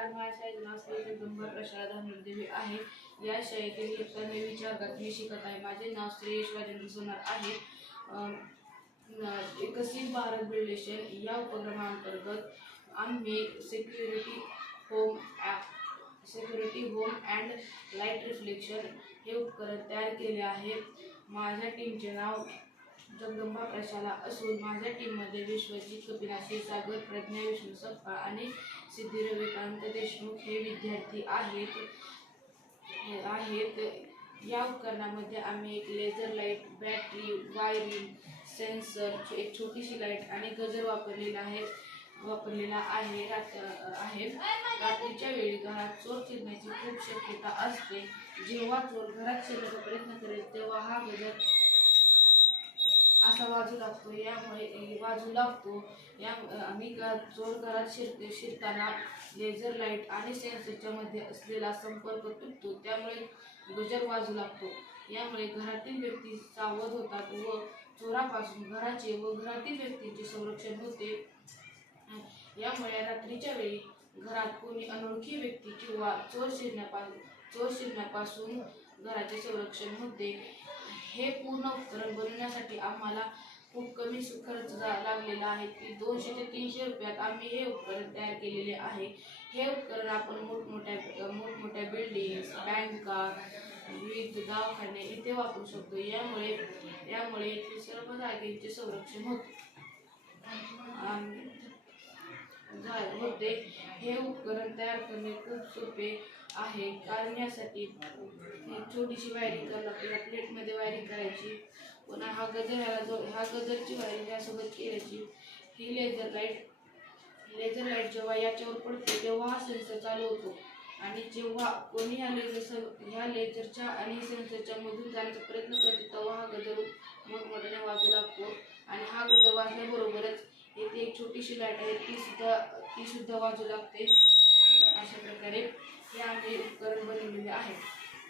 नमस्कार, माझ्या शाळेचे नाव श्री जगदंबा प्रसाद धानोरदेवी आहे. या शाळेतील इयत्ता 9वी वर्गात मी शिकत आहे. माझे नाव श्रेयश राजेंद्र सोनार आहे. विकसित भारत बिल्डेशन या उपक्रमांतर्गत आम्ही security home and light reflection हे उपकरण तयार केले आहे. माझ्या टीमचे नाव जगदंबा प्रशाला असून माझ्या टीममध्ये विश्वजित कपिला क्षीरसागर, प्रज्ञा विष्णू सपकाळ आणि सिद्धी रविकांत देशमुख हे विद्यार्थी आहेत. या उपकरणामध्ये आम्ही एक laser light, battery, wiring, sensor, एक छोटीशी लाईट आणि गजर वापरलेला आहे. रात्रीच्या वेळी घरात चोर शिरण्याची खूप शक्यता असते. जेव्हा चोर घरात शिरण्याचा प्रयत्न करेल तेव्हा हा गजर असा वाजू लागतो. आणि चोर घरात शिरताना लेझर लाईट आणि सेन्सरच्या मध्ये असलेला संपर्क तुटतो, त्यामुळे गजर वाजू लागतो. यामुळे घरातील व्यक्ती सावध होतात व चोरापासून घराचे व घरातील व्यक्तींचे संरक्षण होते. यामुळे रात्रीच्या वेळी घरात कोणी अनोळखी व्यक्ती किंवा चोर शिरण्यापासून घराचे संरक्षण होते. हे पूर्ण उपकरण बनवण्यासाठी आम्हाला खूप कमी खर्च लागलेला आहे. की 200 ते 300 रुपयात आम्ही हे उपकरण तयार केलेले आहे. हे उपकरण आपण मोठमोठ्या बिल्डिंग्स, बँका, विविध दवाखाने इथे वापरू शकतो. यामुळे येथील सर्व जागेचे संरक्षण होते. हे उपकरण तयार करणे खूप सोपे आहे, कारण यासाठी एक छोटीशी वायरिंग करावी लागते. प्लेटमध्ये वायरिंग करायची, पुन्हा हा गजरची वायरिंग यासोबत केल्याची. ही लेझर लाईट जेव्हा याच्यावर पडते तेव्हा हा सेन्सर चालू होतो आणि जेव्हा कोणी ह्या लेझरच्या आणि सेन्सरच्या मधून जाण्याचा प्रयत्न करते तेव्हा हा गजर मोठमोठ्याने वाजू लागतो. आणि हा गजर वाजल्याबरोबरच येथे एक छोटीशी लाईट आहे ती सुद्धा वाजू लागते. अशा प्रकारे हे आम्ही उपकरण बनवलेले आहे.